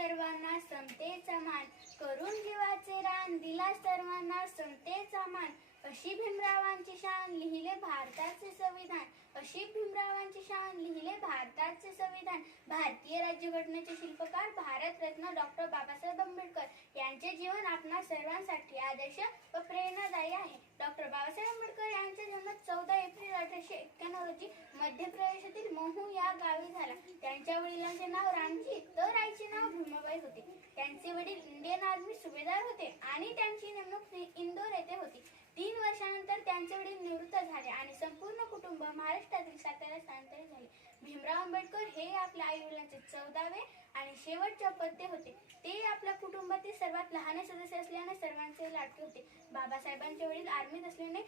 सर्वांना समतेचा मान, करून जीवाचे रान दिला सर्वांना समतेचा मान. अशी भीमरावांची शान लिहिले भारताचे संविधान, अशी भीमरावांची शान लिहिले भारताचे संविधान. भारतीय राज्यघटनेचे शिल्पकार भारतरत्न डॉक्टर बाबासाहेब आंबेडकर यांचे जीवन आपणा सर्वांसाठी आदर्श व प्रेरणादायी आहे. डॉक्टर बाबासाहेब आंबेडकर यांचा जन्म 14 एप्रिल 1891 रोजी मध्य प्रदेशातील महू या गावी झाला. त्यांच्या वडिलांचे नाव रामजी तर आईचे नाव भीमाबाई होते. त्यांचे वडील इंडियन आर्मी सुभेदार होते आणि त्यांची नेमणूक इंदोर येथे होती. 3 वर्षानंतर त्यांचे वडील निवृत्त झाले आणि संपूर्ण कुटुंब महाराष्ट्रातील सातारा स्थलांतरित झाले. भीमराव आंबेडकर हे आपल्या आई वडिलांचे 14वे आणि शेवटचे अपत्य होते. ते आपल्या कुटुंबातील सर्वात लहान सदस्य असल्याने सर्वांचे लाडके होते. बाबासाहेबांचे वडील आर्मीत असल्याने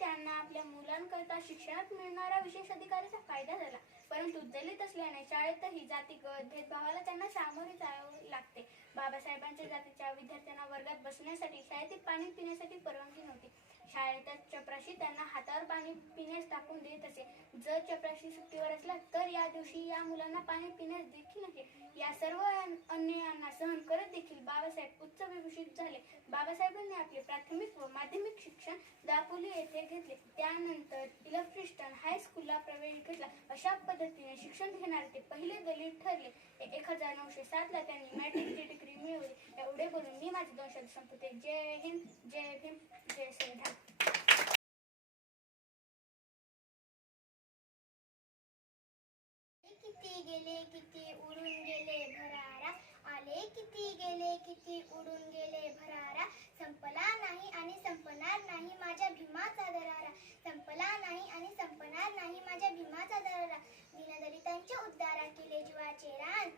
त्यांना आपल्या मुलांकरता शिक्षणात मिळणारा विशेष अधिकाराचा फायदा झाला. परंतु दलित असल्याने शाळेतही जातीगत भेदभावाला त्यांना सामोरे जावे लागते. बाबासाहेबांच्या जातीच्या विद्यार्थ्यांना वर्गात बसण्यासाठी शाळेतील पाणी पिण्यासाठी परवानगी नव्हती. शाळेतच चपराशी त्यांना हातावर पाणी पिण्यास टाकून देत असे. जर चपराशी सुट्टीवर असला तर या दिवशी या मुलांना पाणी पिण्यास देखील नसे. या सर्व अन्यायांना सहन करत देखील बाबासाहेब उच्च विभूषित झाले. बाबासाहेबांनी आपले प्राथमिक व माध्यमिक शिक्षण दापोली येथे घेतले. त्यानंतर इलफ्रिस्टन हायस्कूलला प्रवेश घेतला. अशा पद्धतीने शिक्षण घेणारे ते पहिले दलित ठरले. 1907 ला त्यांनी मॅट्रिकची डिग्री मिळवली. एवढे बोलून मी माझे 2 शब्द संपवते. जय हिंद, जय भीम, जय संविधान. किती गेले किती उडून गेले भरारा, आले किती गेले किती उडून गेले भरारा. संपला नाही आणि संपणार नाही माझ्या भीमाचा दरारा, संपला नाही आणि संपणार नाही माझ्या भीमाचा दरारा. दीनदलितांच्या उद्धारा केले जीवाचे रान,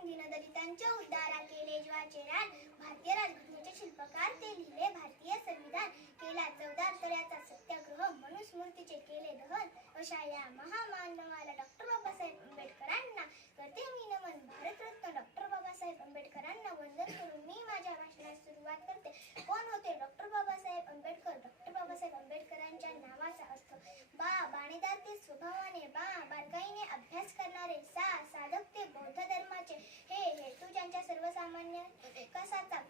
दीनदलितांच्या उद्धारा केले जीवाचे रान. भारतीय राज्यघटनेचे शिल्पकार ते लिहिले भारतीय संविधान, केला 14 तळ्याचा सत्याग्रह म्हणून स्मृतीचे केले दहन. अशा या महामानवाला डॉक्टर बाबासाहेब आंबेडकरांना करते मी नमन. भारतरत्न डॉक्टर बाबासाहेब आंबेडकरांना वंदन करून मी माझ्या भाषणास सुरुवात करते. कोण होते डॉक्टर बाबासाहेब आंबेडकर? डॉक्टर बाबासाहेब आंबेडकरांच्या नावाचा अर्थ बाणेदार ते स्वभावाने, बारकाईने अभ्यास करणारे, साधक ते बौद्ध धर्माचे, हेतू ज्यांच्या सर्वसामान्य विकासाचा,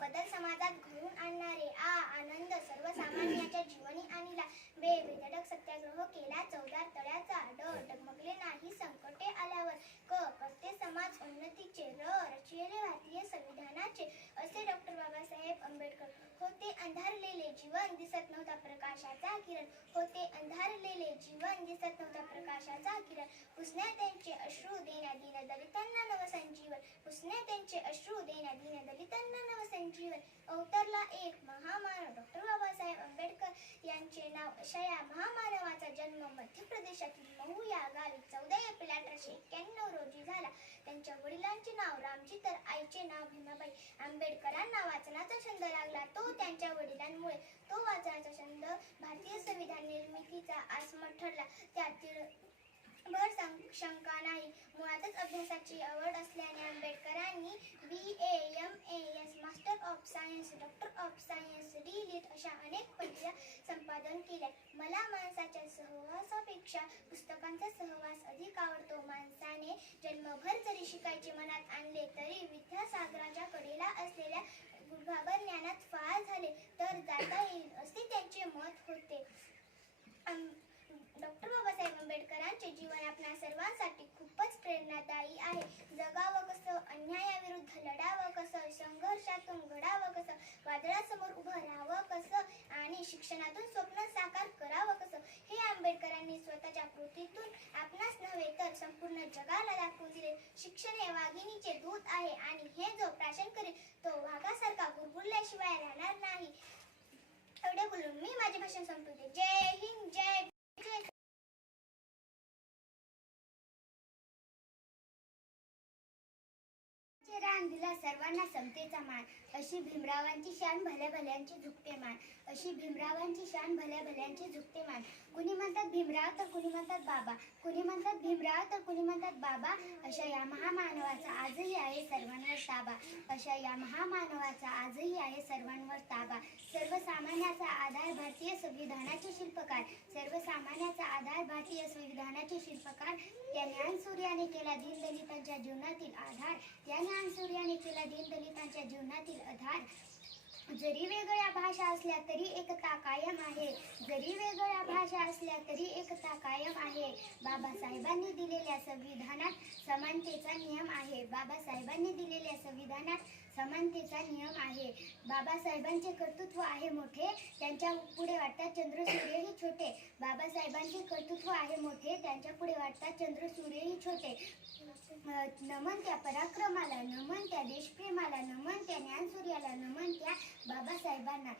बदल समाजात घडवून आणणारे, आनंद सर्वसामान्यांच्या जीवनी आणला, बेधडक सत्याग्रह केला 14 तळ्याचा, डगमगले नाही संकटे आल्यावर, करते समाज उन्नतीचे, रचिले भारतीय संविधानाचे. असे डॉक्टर बाबासाहेब आंबेडकर होते. अंधारलेले जीवन दिसत नव्हता प्रकाशाचा किरण, होते अंधारलेले जीवन दिसत नव्हता प्रकाशाचा किरण. पुसण्या त्यांचे अश्रू देण्या दीनदलितांना नवसंजीवन, पुसण्या त्यांचे अश्रू देण्या दीनदलितांना नवसंजीवन. अवतरला एक महामानव डॉक्टर बाबासाहेब आंबेडकर यांचे नाव. अशा या महामानवाचा जन्म मध्य प्रदेशातील महू या गावी 14 एप्रिल 1891 रोजी झाला. त्यांच्या वडिलांचे नाव रामजी तर आईचे नाव भीमाबाई. आंबेडकरांना वाचनाचा छंद लागला तो त्यांच्या वडिलांमुळे. तो वाचनाचा छंद भारतीय संविधान निर्मितीचा आस्मद ठरला. त्यातील भर शंका नाही. मुळातच अभ्यासाची आवड असल्याने आंबेडकरांनी BA, MA, master of science, doctor of science, D.Litt अशा अनेक पदव्या संपादन केल्या. मला माणसाच्या सहवासापेक्षा पुस्तकांचा सहवास अधिक आवडतो. माणसाने जन्मभर जरी शिकायचे मनात आणले तरी विद्यासागराच्या कडेला असलेल्या गुडघाभर ज्ञानात फार झाले तर जाता येईल असे त्यांचे मत होते. डॉक्टर बाबासाहेब आंबेडकरांचे जीवन आपल्या सर्वांसाठी खूपच प्रेरणादायी आहे. जगावं कसं, अन्यायाविरुद्ध लढावं कसं, संघर्षातून घडावं कसं, वादळासमोर उभं राहावं कसं आणि शिक्षणातून स्वप्न साकार करावं कसं, हे आंबेडकरांनी स्वतःच्या कृतीतून आपणास नव्हे तर संपूर्ण जगाला दाखवून दिले. शिक्षण हे वाघिणीचे दूध आहे आणि हे जो प्राशन करेल तो वाघासारखा गुरगुरल्याशिवाय राहणार नाही. एवढे बोलून मी माझे भाषण संपवते. जय हिंद, जय रान दिला सर्वांना समतेचा मान, अशी भीमरावांची शान भल्या भल्यांची झुकते मान, अशी भीमरावांची शान भल्या भल्यांची झुकते मान. कुणी म्हणतात भीमराव तर कुणी म्हणतात बाबा, कुणी म्हणतात भीमराव तर कुणी म्हणतात बाबा. अशा या महामानवाचा आजही आहे सर्वांवर ताबा, अशा या महामानवाचा आजही आहे सर्वांवर ताबा. सर्वसामान्याचा आधार भारतीय संविधानाचे शिल्पकार, सर्वसामान्याचा आधार भारतीय संविधानाचे शिल्पकार. त्या ज्ञानसूर्याने केला दीनदलितांच्या जीवनातील आधार, त्या ज्ञानसूर्याने केला दीनदलितांच्या जीवनातील आधार. जरी वेगळ्या भाषा असल्या तरी एकता कायम आहे. जरी वेगळ्या भाषा असल्या तरी एकता कायम आहे. बाबासाहेबांनी दिलेल्या संविधानात समानतेचा नियम आहे. बाबासाहेबांनी दिलेल्या संविधानात समानतेचा नियम आहे. बाबासाहेबांचे कर्तृत्व आहे मोठे, त्यांच्या पुढे वाटतात चंद्र सूर्यही छोटे. बाबासाहेबांचे कर्तृत्व आहे मोठे, त्यांच्या पुढे वाटतात चंद्र सूर्यही छोटे. नमन त्या पराक्रमाला, नमन त्या देशप्रेमाला, नमन त्या ज्ञानसूर्याला, नमन त्या बाबासाहेबांना.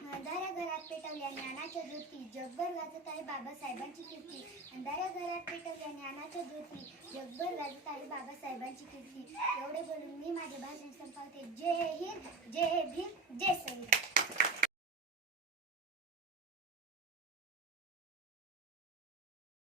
अंधाऱ्या घरात पेटवल्या ज्ञानाच्या ज्योती, जगभर गाजत आहे बाबासाहेबांची कीर्ती. अंधाऱ्या घरात पेटवल्या ज्ञानाच्या ज्योती, जगभर गाजत आहे बाबासाहेबांची कीर्ती. एवढे बोलून मी माझे भाषण संपवते. जय हिंद, जय भीम, जय संविधान.